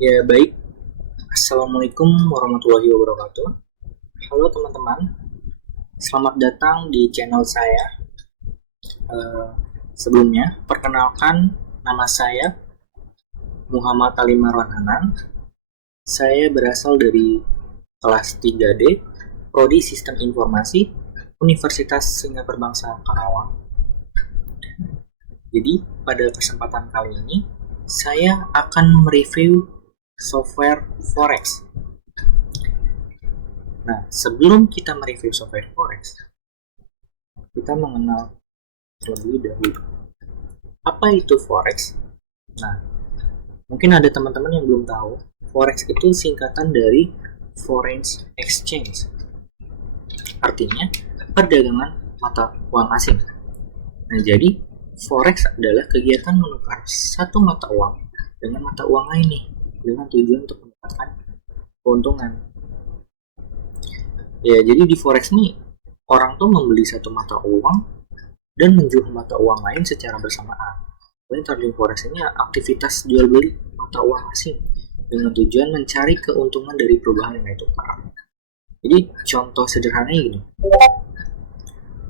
Ya baik, Assalamualaikum warahmatullahi wabarakatuh. Halo teman-teman, selamat datang di channel saya. Eh, Sebelumnya, perkenalkan nama saya Muhammad Ali Marwan Hanan. Saya berasal dari kelas 3D, Prodi Sistem Informasi, Universitas Singapura Bangsa Karawang. Jadi, pada kesempatan kali ini, saya akan mereview software Forex. Nah, sebelum kita mereview software Forex, kita mengenal terlebih dahulu apa itu Forex. Nah, mungkin ada teman-teman yang belum tahu, Forex itu singkatan dari Foreign Exchange. Artinya, perdagangan mata uang asing. Nah, jadi Forex adalah kegiatan menukar satu mata uang dengan mata uang lain nih, dengan tujuan untuk mendapatkan keuntungan. Ya, jadi di Forex nih, orang tuh membeli satu mata uang dan menjual mata uang lain secara bersamaan. Jadi trading forex ini aktivitas jual beli mata uang asing dengan tujuan mencari keuntungan dari perubahan nilai tukar. Jadi contoh sederhananya gini,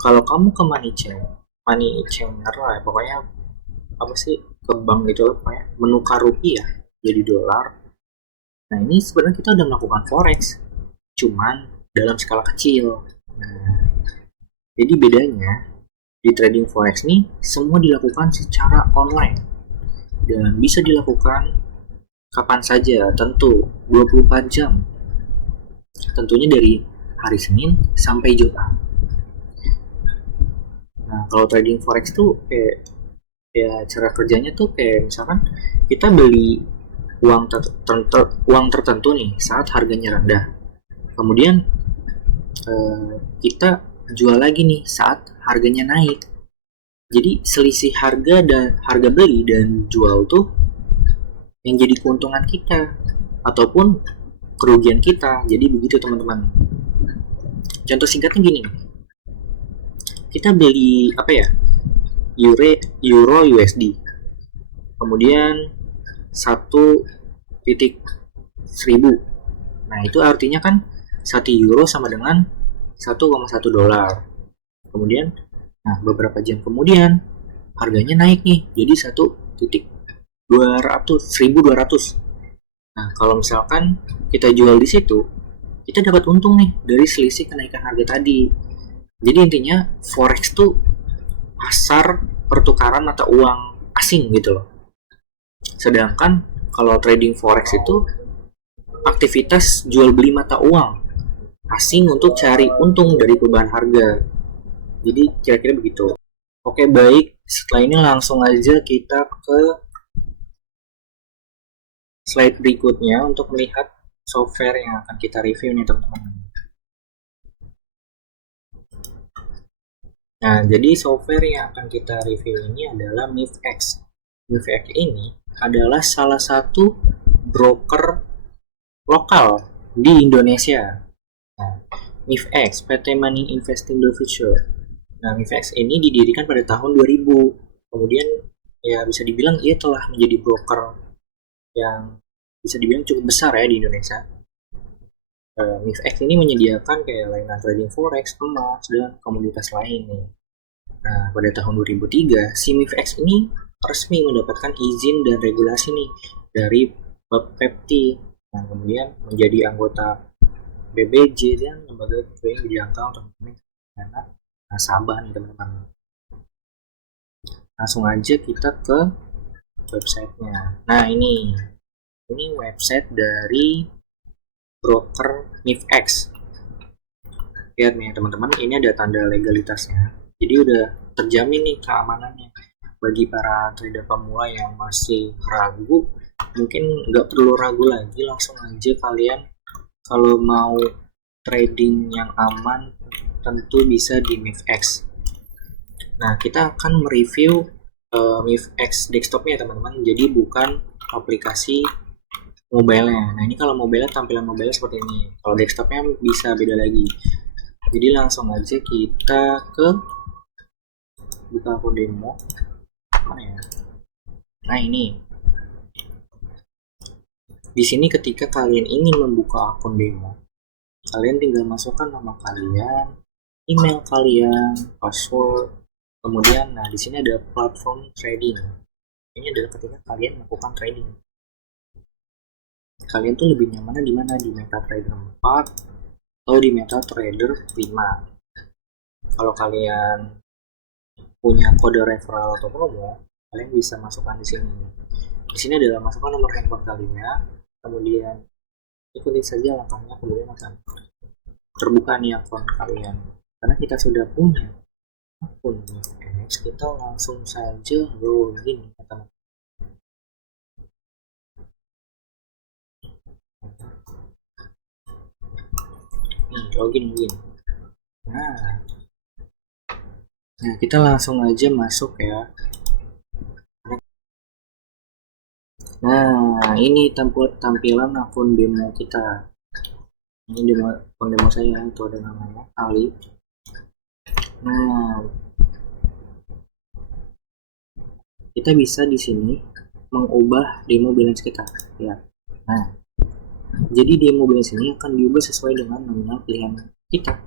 kalau kamu ke money changer lah, pokoknya apa sih, ke bank gitu loh, pokoknya menukar rupiah jadi dolar. Nah, ini sebenarnya kita udah melakukan forex, cuman dalam skala kecil. Nah, jadi bedanya di trading forex nih semua dilakukan secara online dan bisa dilakukan kapan saja, tentu 24 jam. Tentunya dari hari Senin sampai Jumat. Nah, kalau trading forex tuh kayak ya cara kerjanya tuh kayak misalkan kita beli uang tertentu nih saat harganya rendah. Kemudian kita jual lagi nih saat harganya naik. Jadi selisih harga beli dan jual tuh yang jadi keuntungan kita ataupun kerugian kita. Jadi begitu teman-teman. Contoh singkatnya gini, kita beli apa ya, euro USD, kemudian 1.1000. Nah, itu artinya kan 1 euro sama dengan 1,1 dolar. Kemudian, nah beberapa jam kemudian harganya naik nih jadi 1.200. Nah, kalau misalkan kita jual di situ, kita dapat untung nih dari selisih kenaikan harga tadi. Jadi intinya forex tuh pasar pertukaran mata uang asing gitu loh. Sedangkan kalau trading forex itu aktivitas jual beli mata uang asing untuk cari untung dari perubahan harga. Jadi kira-kira begitu. Oke, baik, setelah ini langsung aja kita ke slide berikutnya untuk melihat software yang akan kita review nih teman-teman. Nah, jadi software yang akan kita review ini adalah MIFX. MIFX ini adalah salah satu broker lokal di Indonesia. Nah, MIFX, PT Money Investing the Future. Nah, MIFX ini didirikan pada tahun 2000. Kemudian ya bisa dibilang ia telah menjadi broker yang bisa dibilang cukup besar ya di Indonesia. MIFX ini menyediakan kayak layanan trading forex, emas, dan komoditas lain nih. Nah, pada tahun 2003, si MIFX ini resmi mendapatkan izin dan regulasi nih dari Bapepti. Nah, kemudian menjadi anggota BBJ dan lembaga yang dijangkau untuk dana nasabah nih teman-teman. Langsung aja kita ke websitenya. Nah, ini website dari broker MIFX. Lihat nih teman-teman, ini ada tanda legalitasnya. Jadi udah terjamin nih keamanannya. Bagi para trader pemula yang masih ragu, mungkin nggak perlu ragu lagi, langsung aja kalian kalau mau trading yang aman tentu bisa di MIFX. Nah, kita akan mereview MIFX desktopnya teman-teman, jadi bukan aplikasi mobile-nya. Nah, ini kalau mobile, tampilan mobile seperti ini. Kalau desktopnya bisa beda lagi. Jadi langsung aja kita ke buka akun demo. Mana ya? Nah, ini. Di sini ketika kalian ingin membuka akun demo, kalian tinggal masukkan nama kalian, email kalian, password, kemudian nah di sini ada platform trading. Ini adalah ketika kalian melakukan trading. Kalian tuh lebih nyaman di mana, di MetaTrader 4 atau di MetaTrader 5. Kalau kalian punya kode referral atau promo, kalian bisa masukkan di sini. Di sini adalah masukkan nomor handphone kalian, kemudian ikuti saja langkahnya, kemudian akan terbuka nih akun kalian. Karena kita sudah punya akun FX, kita langsung saja login teman. Login. Nah, kita langsung aja masuk ya. Nah, ini tampilan akun demo kita. Ini akun demo saya, itu ada namanya Ali. Nah, kita bisa di sini mengubah demo balance kita ya. Nah, jadi demo balance ini akan diubah sesuai dengan nominal pilihan kita.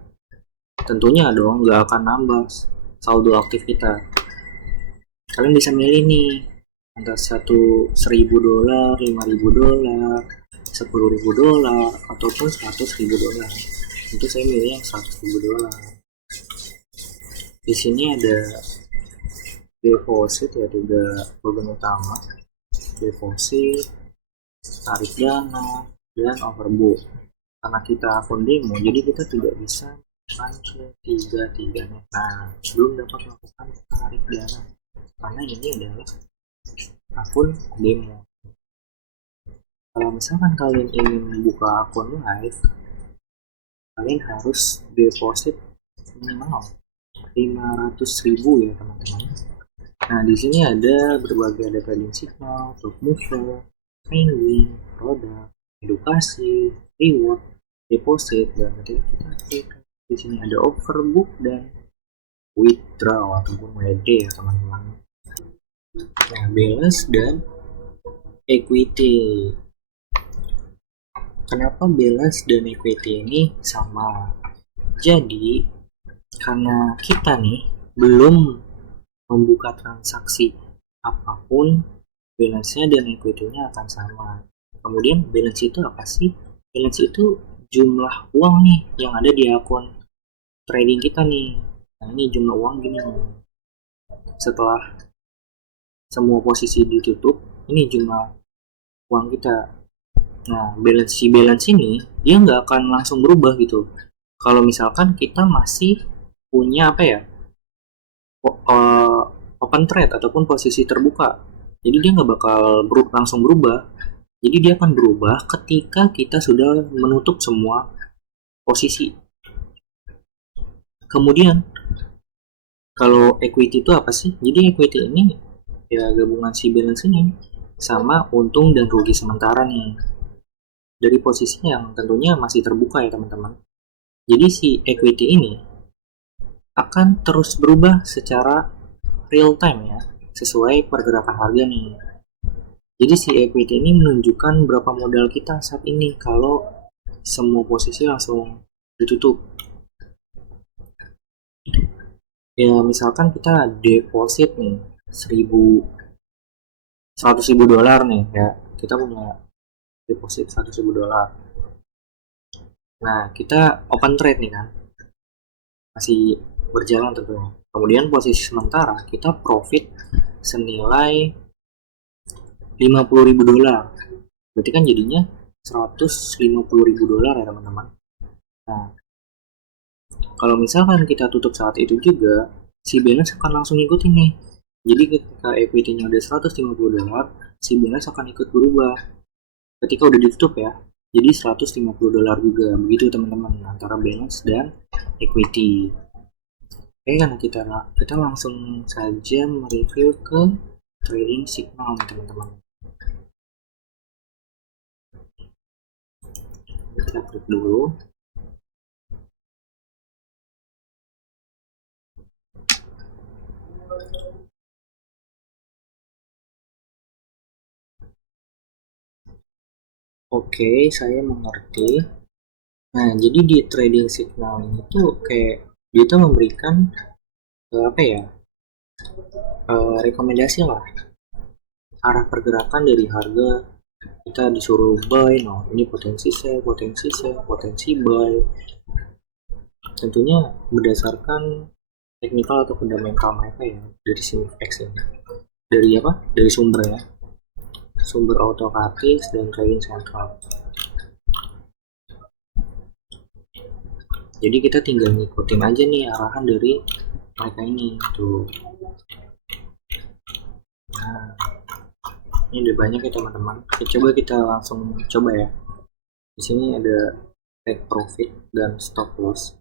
Tentunya dong nggak akan nambah saldo aktif kita. Kalian bisa milih nih antara $1.000, $5.000, $10.000 ataupun $100.000. Tentu saya milih yang $100.000. Di sini ada deposit ya, 3 bagian utama: deposit, tarik dana, dan overbook. Karena kita akun demo, jadi kita tidak bisa melakukan tiga-tiganya. Nah, belum dapat melakukan tarik dana karena ini adalah akun demo. Kalau misalkan kalian ingin membuka akun live, kalian harus deposit minimal 500.000 ya teman-teman. Nah, di sini ada berbagai, ada trading signal, top mover, trading, produk, edukasi, reward, deposit, dan ketika kita klik di sini ada overbook dan withdraw ataupun WD ya teman-teman. Nah, balance dan equity. Kenapa balance dan equity ini sama? Jadi karena kita nih belum membuka transaksi apapun, balance-nya dan equity-nya akan sama. Kemudian balance itu apa sih? Balance itu jumlah uang nih yang ada di akun trading kita nih. Nah, ini jumlah uang gini nih. Setelah semua posisi ditutup, ini jumlah uang kita. Nah, balance ini dia nggak akan langsung berubah gitu. Kalau misalkan kita masih punya apa ya, open trade ataupun posisi terbuka, jadi dia nggak bakal langsung berubah. Jadi dia akan berubah ketika kita sudah menutup semua posisi. Kemudian kalau equity itu apa sih? Jadi equity ini ya gabungan si balance ini sama untung dan rugi sementara nih dari posisi yang tentunya masih terbuka ya teman-teman. Jadi si equity ini akan terus berubah secara real time ya, sesuai pergerakan harga nih. Jadi si equity ini menunjukkan berapa modal kita saat ini kalau semua posisi langsung ditutup. Ya misalkan kita deposit nih $100.000 nih ya, kita punya deposit $100.000. Nah, kita open trade nih kan, masih berjalan tentunya. Kemudian posisi sementara kita profit senilai $50.000. Berarti kan jadinya $150.000 ya teman-teman. Nah, kalau misalkan kita tutup saat itu juga, si balance akan langsung ngikutin nih. Jadi ketika equity-nya udah $150, si balance akan ikut berubah. Ketika udah ditutup ya, jadi $150 juga. Begitu teman-teman antara balance dan equity. Oke, kan kita langsung saja mereview ke trading signal nih teman-teman. Kita klik dulu. Oke, saya mengerti. Nah, jadi di trading signal ini tuh kayak dia tuh memberikan apa ya, rekomendasi lah arah pergerakan dari harga. Kita disuruh buy, no ini potensi sell, potensi sell, potensi buy. Tentunya berdasarkan teknikal atau fundamental mereka ya dari SIMFX ini. Dari apa? Dari sumber ya. Sumber autokatis dan trading central. Jadi kita tinggal ngikutin aja nih arahan dari mereka ini tuh. Nah, ini udah banyak ya teman-teman. Coba kita langsung coba ya. Di sini ada take profit dan stop loss.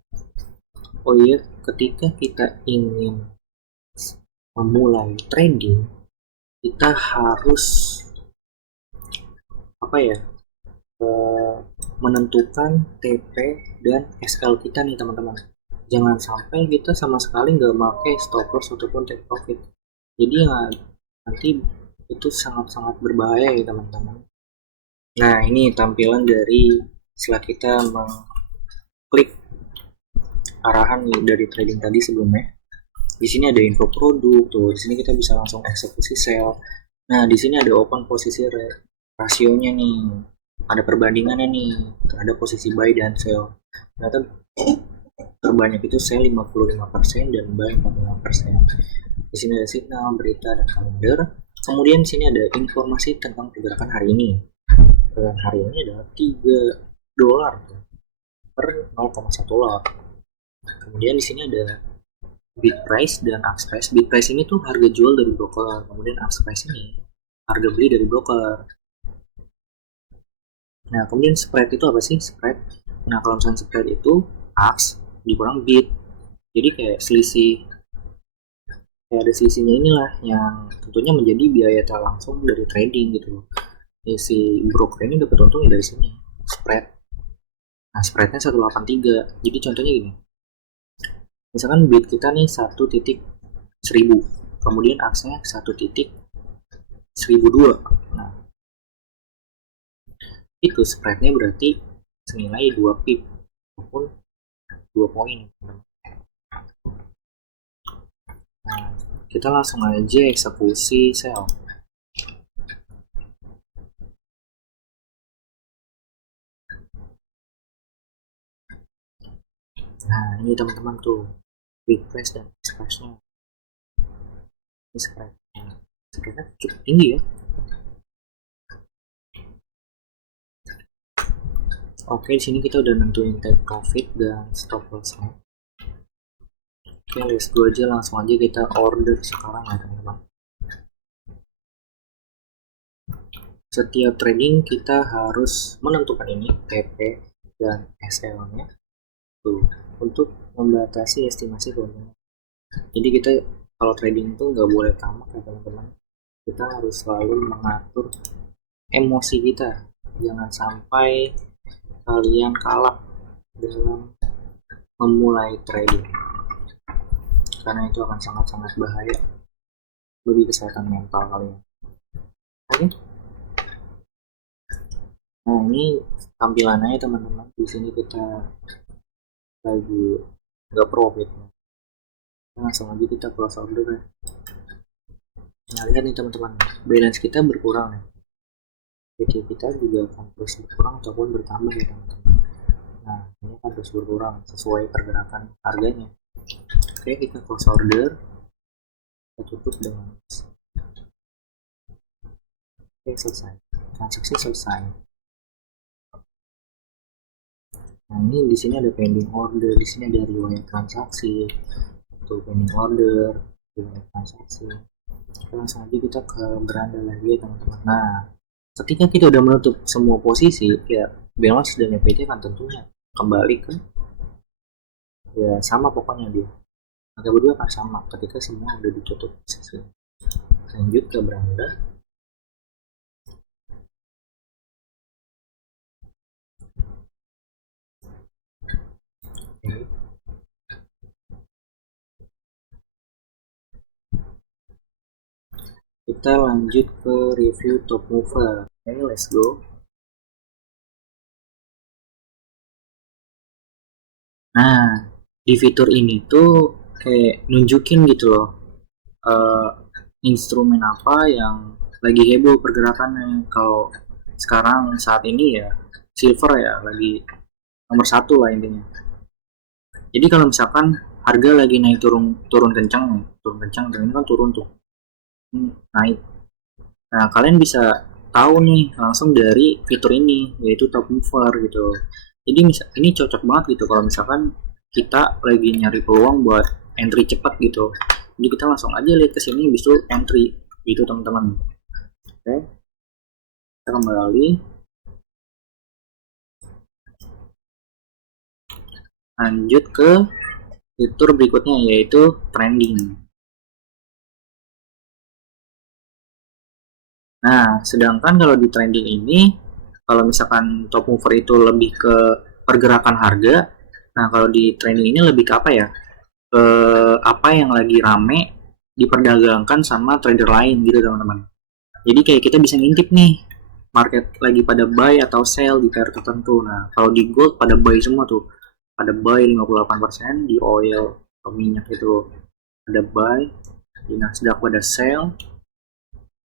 Oh iya, ketika kita ingin memulai trading, kita harus apa ya? Menentukan TP dan SL kita nih teman-teman. Jangan sampai kita sama sekali nggak pakai stop loss ataupun take profit. Jadi ya, nanti itu sangat-sangat berbahaya ya teman-teman. Nah ini tampilan dari setelah kita mengklik arahan dari trading tadi sebelumnya. Di sini ada info produk tuh. Di sini kita bisa langsung eksekusi sell. Nah di sini ada open posisi rasionya nih. Ada perbandingannya nih terhadap posisi buy dan sell. Ternyata terbanyak itu sell 55% dan buy 45%. Di sini ada signal, berita, dan kalender. Kemudian di sini ada informasi tentang pergerakan hari ini. Pergerakan hari ini adalah $3 per 0,1 lot. Kemudian di sini ada bid price dan ask price. Bid price ini tuh harga jual dari broker. Kemudian ask price ini harga beli dari broker. Nah, kemudian spread itu apa sih? Spread. Nah, kalau misalnya spread itu ask dikurang bid. Jadi kayak selisih, kayak ada selisihnya inilah yang tentunya menjadi biaya tak langsung dari trading gitu loh. Ya, si broker ini dapat untungnya dari sini, spread. Nah, spreadnya 183. Jadi contohnya gini. Misalkan bid kita nih 1.1000. Kemudian aksnya 1.1002. Nah, itu spreadnya berarti senilai 2 pip ataupun 2 poin. Nah, kita langsung aja eksekusi sell. Nah, ini teman-teman tuh bid price dan expressnya. Ini spreadnya. Spreadnya cukup tinggi ya. Oke, di sini kita udah nentuin take profit dan stop loss-nya. Oke, let's go aja, langsung aja kita order sekarang ya teman-teman. Setiap trading kita harus menentukan ini TP dan SL-nya tuh untuk membatasi estimasi keuntungan. Jadi kita kalau trading itu nggak boleh tamak ya teman-teman. Kita harus selalu mengatur emosi kita. Jangan sampai kalian kalah dalam memulai trading, karena itu akan sangat-sangat bahaya bagi kesehatan mental kalian. Oke. Nah ini tampilannya teman-teman. Di sini kita lagi nggak profit. Langsung aja kita close order ya. Nah lihat nih teman-teman, balance kita berkurang ya. PT kita juga akan terus berkurang ataupun bertambah ya teman-teman. Nah ini akan terus berkurang sesuai pergerakan harganya. Oke, kita close order, kita tutup dengan oke, selesai, transaksi selesai. Nah ini di sini ada pending order, di sini ada riwayat transaksi, tuh pending order, riwayat transaksi. Langsung aja kita ke beranda lagi ya teman-teman. Nah ketika kita udah menutup semua posisi ya, balance dan EPT kan tentunya kembali ke ya sama pokoknya dia. Harga berdua akan sama ketika semua udah ditutup posisi. Lanjut ke beranda. Oke. Kita lanjut ke review top mover. Oke, let's go. Nah, di fitur ini tuh kayak nunjukin gitu loh, uh, instrumen apa yang lagi heboh pergerakannya. Kalau sekarang saat ini ya silver ya lagi nomor satu lah intinya. Jadi kalau misalkan harga lagi naik turun kencang dan ini kan turun tuh, naik. Nah, kalian bisa tahu nih langsung dari fitur ini, yaitu top mover gitu. Jadi ini cocok banget gitu kalau misalkan kita lagi nyari peluang buat entry cepat gitu. Jadi kita langsung aja lihat ke sini bisa entry gitu teman-teman. Oke. Kita kembali. Lanjut ke fitur berikutnya yaitu trending. Nah, sedangkan kalau di trending ini, kalau misalkan top mover itu lebih ke pergerakan harga, nah kalau di trending ini lebih ke apa ya? Apa yang lagi rame diperdagangkan sama trader lain gitu teman-teman. Jadi kayak kita bisa ngintip nih market lagi pada buy atau sell di pair tertentu. Nah, kalau di gold pada buy semua tuh. Pada buy 58%, di oil atau minyak itu ada buy, di Nasdaq pada sell,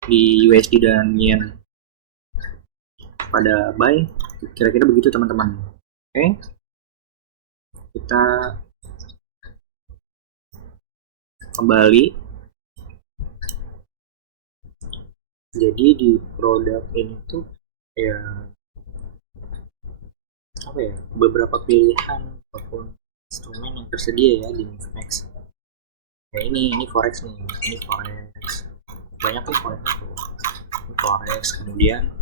di USD dan yen pada buy. Kira-kira begitu teman-teman. Oke. Kita kembali. Jadi di produk ini tuh ya apa ya, beberapa pilihan ataupun instrumen yang tersedia ya di Mifnex. Ya ini forex nih, ini forex. Banyak tuh forex tuh. Ini forex, kemudian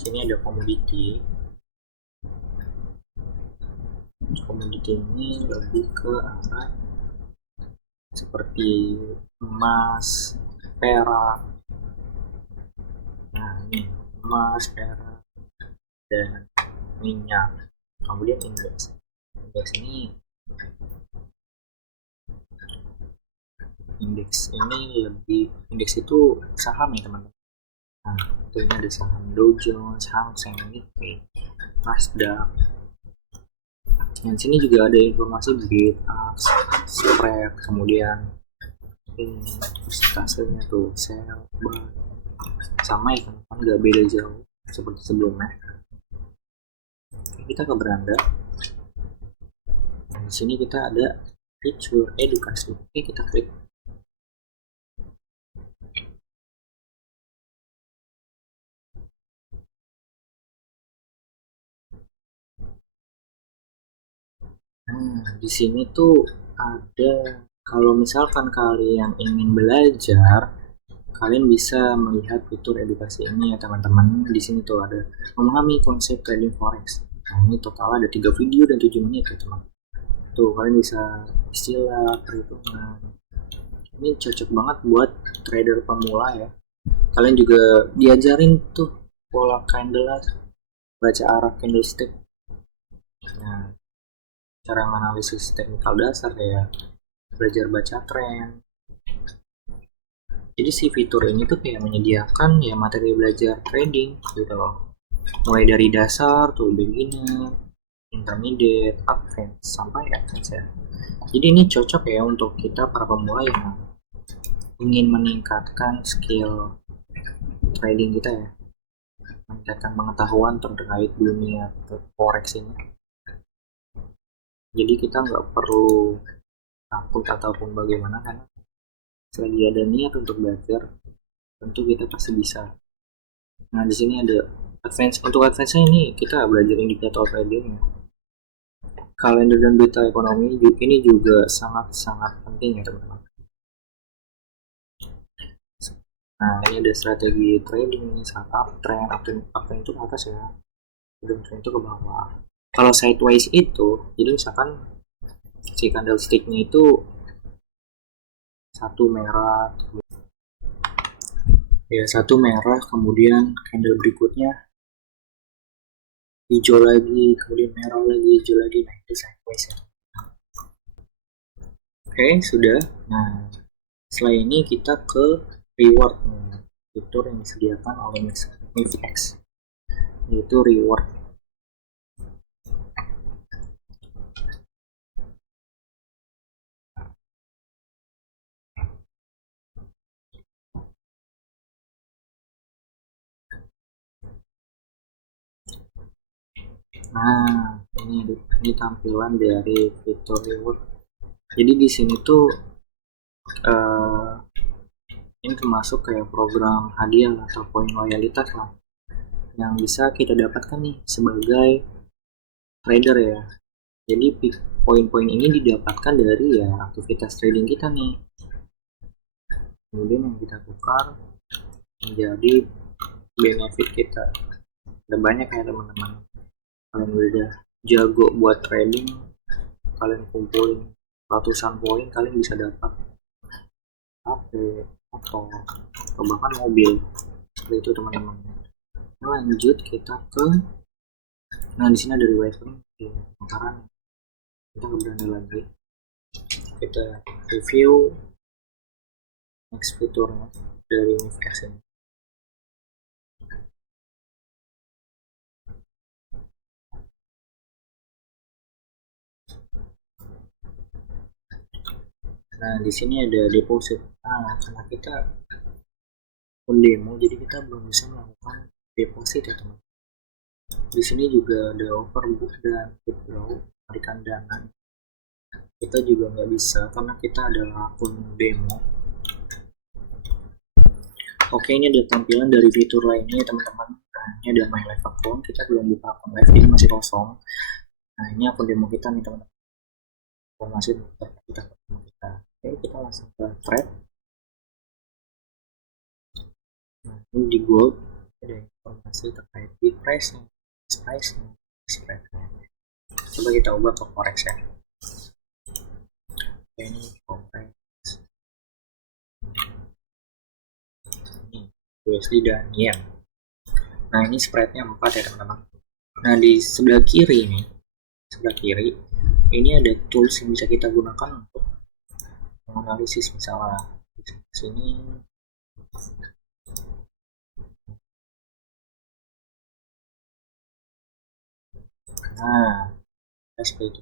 sini ada komoditi. Komoditi ini lebih ke arah seperti emas, perak. Nah, ini emas, perak, dan minyak. Kemudian indeks. Indeks ini indeks itu saham ya teman-teman. Nah, itu ini ada saham Dow Jones, Hang Seng, Nikkei, Nasdaq. Dan sini juga ada informasi bid, ask, spread, kemudian ini persentasenya tuh sell, buy, sama ya teman-teman, nggak beda jauh seperti sebelumnya. Kita ke beranda. Nah, di sini kita ada fitur edukasi. Oke, kita klik. Nah, di sini tuh ada, kalau misalkan kalian ingin belajar, kalian bisa melihat fitur edukasi ini ya teman-teman. Di sini tuh ada memahami konsep trading forex. Nah, ini total ada 3 video dan 7 menit ya teman. Tuh, kalian bisa istilah, perhitungan. Ini cocok banget buat trader pemula ya. Kalian juga diajarin tuh pola candle, baca arah candlestick. Nah, cara menganalisis teknikal dasar ya, belajar baca tren. Jadi si fitur ini tuh kayak menyediakan ya materi belajar trading gitu loh. Mulai dari dasar tuh beginner, intermediate, advanced sampai advanced ya. Jadi ini cocok ya untuk kita para pemula yang ingin meningkatkan skill trading kita ya, meningkatkan pengetahuan terkait dunia forex ini. Jadi kita nggak perlu takut ataupun bagaimana, karena selagi ada niat untuk belajar, tentu kita pasti bisa. Nah, di sini ada advance. Untuk advance ini kita belajar indikator trading, kalender dan berita ekonomi. Ini juga sangat-sangat penting ya teman-teman. Nah, ini ada strategi trading, saat uptrend, uptrend itu ke atas ya, downtrend itu ke bawah. Kalau sideways itu, jadi misalkan si candlesticknya itu satu merah, ya satu merah, kemudian candle berikutnya hijau lagi, kemudian merah lagi, hijau lagi. Nah, itu sideways ya. Oke, sudah. Nah, setelah ini kita ke reward, fitur yang disediakan oleh Mifnex, yaitu reward. Nah, ini tampilan dari fitur reward. Jadi di sini tuh ini termasuk kayak program hadiah atau poin loyalitas lah yang bisa kita dapatkan nih sebagai trader ya. Jadi poin-poin ini didapatkan dari ya aktivitas trading kita nih. Kemudian yang kita tukar menjadi benefit kita. Ada banyak ya teman-teman. Kalian udah jago buat trading, kalian kumpulin ratusan poin, kalian bisa dapat HP, motor, atau bahkan mobil. Seperti itu teman-teman. Lanjut kita ke, nah di sini ada rewiring di pemutaran. Kita nggak berani lagi. Kita review next fiturnya dari MIFX ini. Nah, di sini ada deposit. Nah, karena kita pun demo, jadi kita belum bisa melakukan deposit ya teman. Di sini juga ada overbook dan withdraw, tarikan dana. Kita juga nggak bisa karena kita adalah akun demo. Oke, ini ada tampilan dari fitur lainnya teman-teman. Nah, ini ada my live account. Kita belum buka akun live, ini masih kosong. Nah, ini akun demo kita nih teman-teman. Informasi kita. Oke, kita langsung ke trade. Nah, ini di gold ada informasi terkait di price nya, spread-nya. Coba kita ubah ke forex ya. Oke, ini forex. Ini USD dan yen. Nah, ini spreadnya 4 ya teman-teman. Nah, di sebelah kiri ini ada tools yang bisa kita gunakan untuk menganalisis. Misalnya di sini nah seperti itu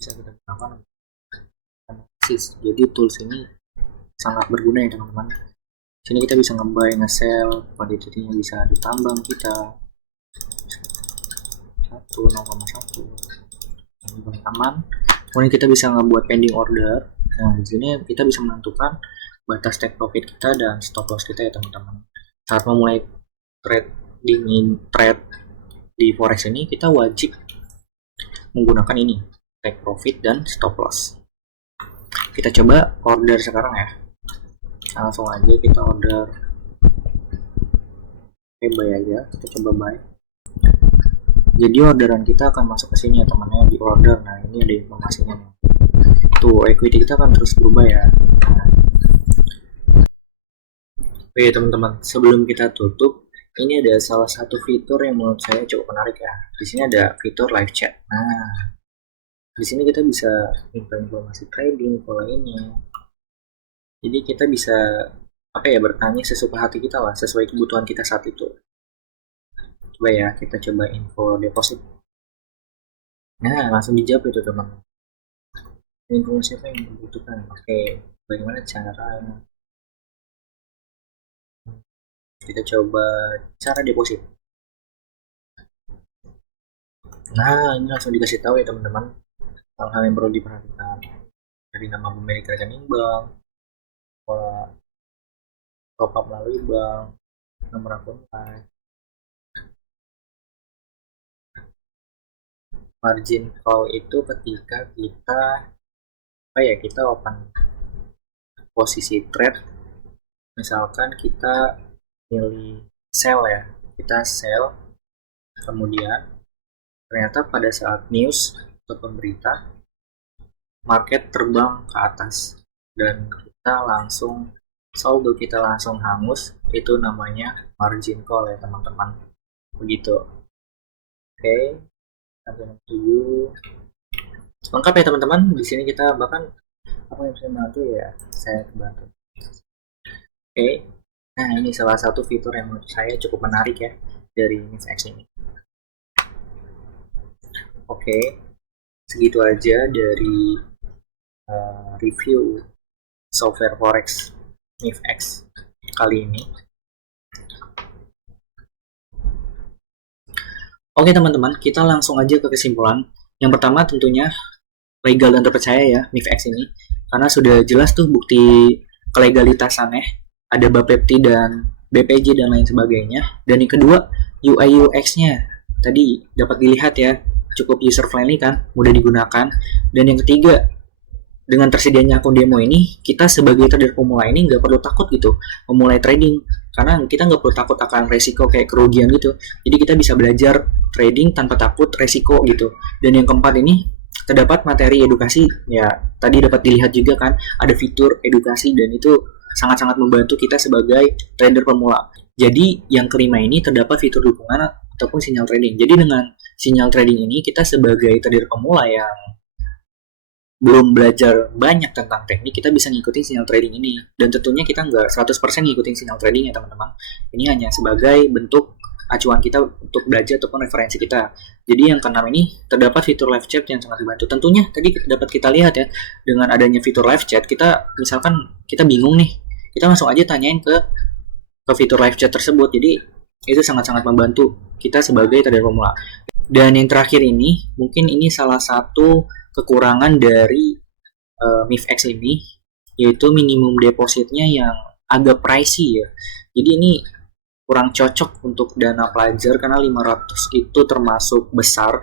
bisa kita gunakan analisis. Jadi tools ini sangat berguna ya teman-teman. Sini kita bisa nge-buy, nge-sell, quantity-nya bisa ditambang kita 0,1 aman. Kemudian kita bisa ngebuat pending order. Nah, di sini kita bisa menentukan batas take profit kita dan stop loss kita ya teman-teman. Saat memulai trade di forex ini, kita wajib menggunakan ini, take profit dan stop loss. Kita coba order sekarang ya. Langsung aja kita order. Oke, buy aja. Kita coba buy. Jadi orderan kita akan masuk ke sini ya teman-teman, di order. Nah, ini ada informasinya nih. Tuh, equity kita akan terus berubah ya. Nah. Oke teman-teman, sebelum kita tutup, ini ada salah satu fitur yang menurut saya cukup menarik ya. Di sini ada fitur live chat. Nah, di sini kita bisa minta informasi trading, pola lainnya. Jadi kita bisa bertanya sesuka hati kita lah, sesuai kebutuhan kita saat itu. Coba ya, kita coba info deposit. Nah, langsung dijawab itu teman-teman. Informasi apa yang dibutuhkan? Oke, bagaimana cara? Kita coba cara deposit. Nah, ini langsung dikasih tahu ya teman-teman. Hal-hal yang perlu diperhatikan. Dari nama pemilik rekening bank, pola top up melalui bank, nomor akun live, margin call itu ketika kita open posisi trade, misalkan kita pilih sell ya, kita sell, kemudian ternyata pada saat news atau pemberita market terbang ke atas dan kita langsung saldo kita langsung hangus, itu namanya margin call ya teman-teman, begitu. Oke, lengkap ya teman-teman. Di sini kita bahkan apa yang bisa bantu ya, saya bantu. Oke, nah ini salah satu fitur yang menurut saya cukup menarik ya dari MIFX ini. Oke, segitu aja dari review software forex MIFX kali ini. Oke teman-teman, kita langsung aja ke kesimpulan. Yang pertama tentunya legal dan terpercaya ya MIFX ini, karena sudah jelas tuh bukti kelegalitasannya, ada Bapepti dan BPJ dan lain sebagainya. Dan yang kedua, UI UX-nya tadi dapat dilihat ya, cukup user friendly kan, mudah digunakan. Dan yang ketiga, dengan tersedianya akun demo ini, kita sebagai trader pemula ini nggak perlu takut gitu memulai trading, karena kita nggak perlu takut akan resiko kayak kerugian gitu. Jadi kita bisa belajar trading tanpa takut resiko gitu. Dan yang keempat ini, terdapat materi edukasi ya, tadi dapat dilihat juga kan, ada fitur edukasi dan itu sangat-sangat membantu kita sebagai trader pemula. Jadi yang kelima ini, terdapat fitur dukungan ataupun sinyal trading. Jadi dengan sinyal trading ini, kita sebagai trader pemula yang belum belajar banyak tentang teknik, kita bisa ngikutin sinyal trading ini. Dan tentunya kita nggak 100% ngikutin sinyal trading ya teman-teman. Ini hanya sebagai bentuk acuan kita untuk belajar ataupun referensi kita. Jadi yang keenam ini, terdapat fitur live chat yang sangat membantu. Tentunya tadi dapat kita lihat ya, dengan adanya fitur live chat, kita misalkan kita bingung nih, kita langsung aja tanyain ke fitur live chat tersebut. Jadi itu sangat-sangat membantu kita sebagai trader pemula. Dan yang terakhir ini, mungkin ini salah satu kekurangan dari MIFX ini, yaitu minimum depositnya yang agak pricey ya. Jadi ini kurang cocok untuk dana pelajar, karena 500 itu termasuk besar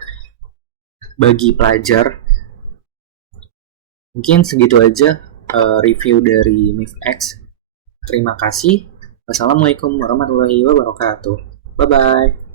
bagi pelajar. Mungkin segitu aja review dari MIFX. Terima kasih. Wassalamualaikum warahmatullahi wabarakatuh. Bye-bye.